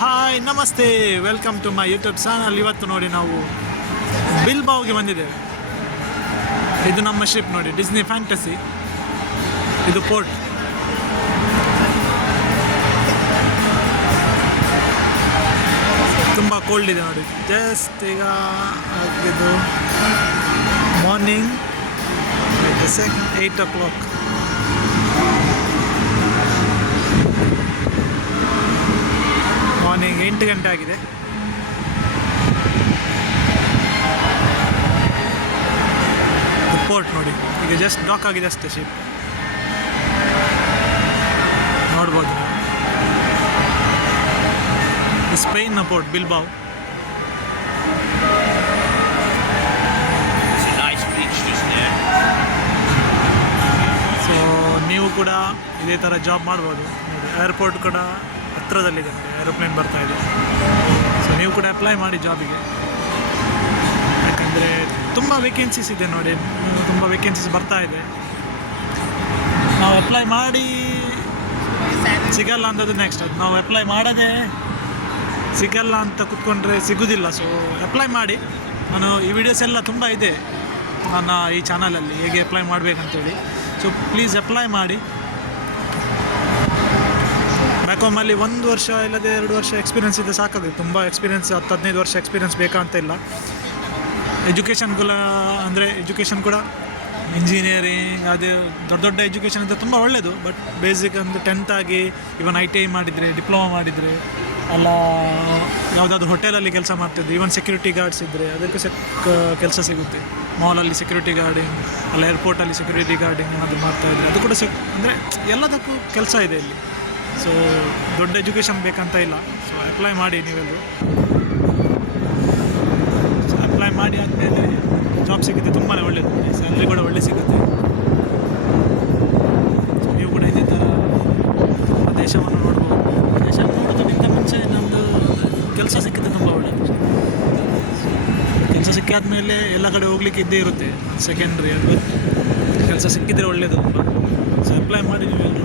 Hi ನಮಸ್ತೆ, welcome to my YouTube channel. ಇವತ್ತು ನೋಡಿ ನಾವು ಬಿಲ್ಬಾವ್ಗೆ ಬಂದಿದ್ದೇವೆ. ಇದು ನಮ್ಮ ಶಿಪ್ ನೋಡಿ, ಡಿಸ್ನಿ ಫ್ಯಾಂಟಸಿ. ಇದು ಪೋರ್ಟ್. ತುಂಬ ಕೋಲ್ಡ್ ಇದೆ ನೋಡಿ. ಜಸ್ಟ್ ಈಗ ಆಗಿದ್ದು ಮಾರ್ನಿಂಗ್ 8 o'clock. ಮಾರ್ನಿಂಗ್ 8 ಗಂಟೆ ಆಗಿದೆ. ಪೋರ್ಟ್ ನೋಡಿ, ಈಗ ಜಸ್ಟ್ ಡಾಕ್ ಆಗಿದೆ ಅಷ್ಟೇ ಶಿಪ್. ನೋಡ್ಬೋದು, ಸ್ಪೇನ್ನ ಪೋರ್ಟ್ ಬಿಲ್ಬಾವ್. ಸೊ ನೀವು ಕೂಡ ಇದೇ ಥರ ಜಾಬ್ ಮಾಡ್ಬೋದು. ಏರ್ಪೋರ್ಟ್ ಕೂಡ ಹತ್ರದಲ್ಲಿದೆ ನೋಡಿ, ಏರೋಪ್ಲೇನ್ ಬರ್ತಾ ಇದೆ. ಸೊ ನೀವು ಕೂಡ ಅಪ್ಲೈ ಮಾಡಿ ಜಾಬಿಗೆ, ಯಾಕಂದರೆ ತುಂಬ ವೇಕೆನ್ಸೀಸ್ ಇದೆ ನೋಡಿ. ತುಂಬ ವೇಕೆನ್ಸೀಸ್ ಬರ್ತಾ ಇದೆ. ನಾವು ಅಪ್ಲೈ ಮಾಡಿ ಸಿಗಲ್ಲ ಅಂಥದ್ದು ನೆಕ್ಸ್ಟ್. ಅದು ನಾವು ಅಪ್ಲೈ ಮಾಡದೆ ಸಿಗಲ್ಲ ಅಂತ ಕೂತ್ಕೊಂಡ್ರೆ ಸಿಗೋದಿಲ್ಲ. ಸೊ ಅಪ್ಲೈ ಮಾಡಿ. ನಾನು ಈ ವಿಡಿಯೋಸ್ ಎಲ್ಲ ತುಂಬ ಇದೆ ನನ್ನ ಈ ಚಾನಲಲ್ಲಿ, ಹೇಗೆ ಅಪ್ಲೈ ಮಾಡಬೇಕಂತೇಳಿ. ಸೊ ಪ್ಲೀಸ್ ಅಪ್ಲೈ ಮಾಡಿ. ಬ್ಯಾಕ್ ಹೋಮಲ್ಲಿ 1 ವರ್ಷ ಇಲ್ಲದೆ 2 ವರ್ಷ ಎಕ್ಸ್ಪೀರಿಯನ್ಸ್ ಇದೆ ಸಾಕಾಗುತ್ತೆ. ತುಂಬ ಎಕ್ಸ್ಪೀರಿಯನ್ಸ್ 10-15 ವರ್ಷ ಎಕ್ಸ್ಪೀರಿಯನ್ಸ್ ಬೇಕಂತ ಇಲ್ಲ. ಎಜುಕೇಷನ್ ಕೂಡ ಇಂಜಿನಿಯರಿಂಗ್ ಅದೇ ದೊಡ್ಡ ದೊಡ್ಡ ಎಜುಕೇಷನ್ ಇದ್ದರೆ ತುಂಬ ಒಳ್ಳೆಯದು. ಬಟ್ ಬೇಸಿಕ್ ಅಂದರೆ 10th ಆಗಿ ಇವನ್ ITI ಮಾಡಿದರೆ, ಡಿಪ್ಲೊಮಾ ಮಾಡಿದರೆ, ಅಲ್ಲ ಯಾವುದಾದ್ರು ಹೋಟೆಲಲ್ಲಿ ಕೆಲಸ ಮಾಡ್ತಿದ್ರೆ, ಈವನ್ ಸೆಕ್ಯೂರಿಟಿ ಗಾರ್ಡ್ಸ್ ಇದ್ದರೆ ಅದಕ್ಕೆ ಕೆಲಸ ಸಿಗುತ್ತೆ. ಮಾಲಲ್ಲಿ ಸೆಕ್ಯೂರಿಟಿ ಗಾರ್ಡಿಂಗ್, ಅಲ್ಲ ಏರ್ಪೋರ್ಟಲ್ಲಿ ಸೆಕ್ಯೂರಿಟಿ ಗಾರ್ಡಿಂಗ್ ಏನಾದರೂ ಮಾಡ್ತಾಯಿದ್ರೆ ಅದು ಕೂಡ ಅಂದರೆ ಎಲ್ಲದಕ್ಕೂ ಕೆಲಸ ಇದೆ ಇಲ್ಲಿ. ಸೊ ದೊಡ್ಡ ಎಜುಕೇಷನ್ ಬೇಕಂತ ಇಲ್ಲ. ಸೊ ಅಪ್ಲೈ ಮಾಡಿ ನೀವೆಲ್ಲರೂ. ಸೊ ಅಪ್ಲೈ ಮಾಡಿ ಆದಮೇಲೆ ಜಾಬ್ ಸಿಗುತ್ತೆ, ತುಂಬಾ ಒಳ್ಳೆಯದು. ಸ್ಯಾಲ್ರಿ ಕೂಡ ಒಳ್ಳೆ ಸಿಗುತ್ತೆ. ಸೊ ನೀವು ಕೂಡ ಇದೇ ಥರ ದೇಶವನ್ನು ನೋಡ್ಬೋದು. ದೇಶ ನೋಡೋದಕ್ಕಿಂತ ಮುಂಚೆ ನಮ್ಮದು ಕೆಲಸ ಸಿಕ್ಕಿದ್ರೆ ತುಂಬ ಒಳ್ಳೆಯದು. ಕೆಲಸ ಸಿಕ್ಕಾದ್ಮೇಲೆ ಎಲ್ಲ ಕಡೆ ಹೋಗ್ಲಿಕ್ಕೆ ಇದ್ದೇ ಇರುತ್ತೆ, ಸೆಕೆಂಡ್ರಿ. ಅದು ಕೆಲಸ ಸಿಕ್ಕಿದ್ರೆ ಒಳ್ಳೆಯದು ತುಂಬ. ಸೊ ಅಪ್ಲೈ ಮಾಡಿ ನೀವೆಲ್ಲರೂ.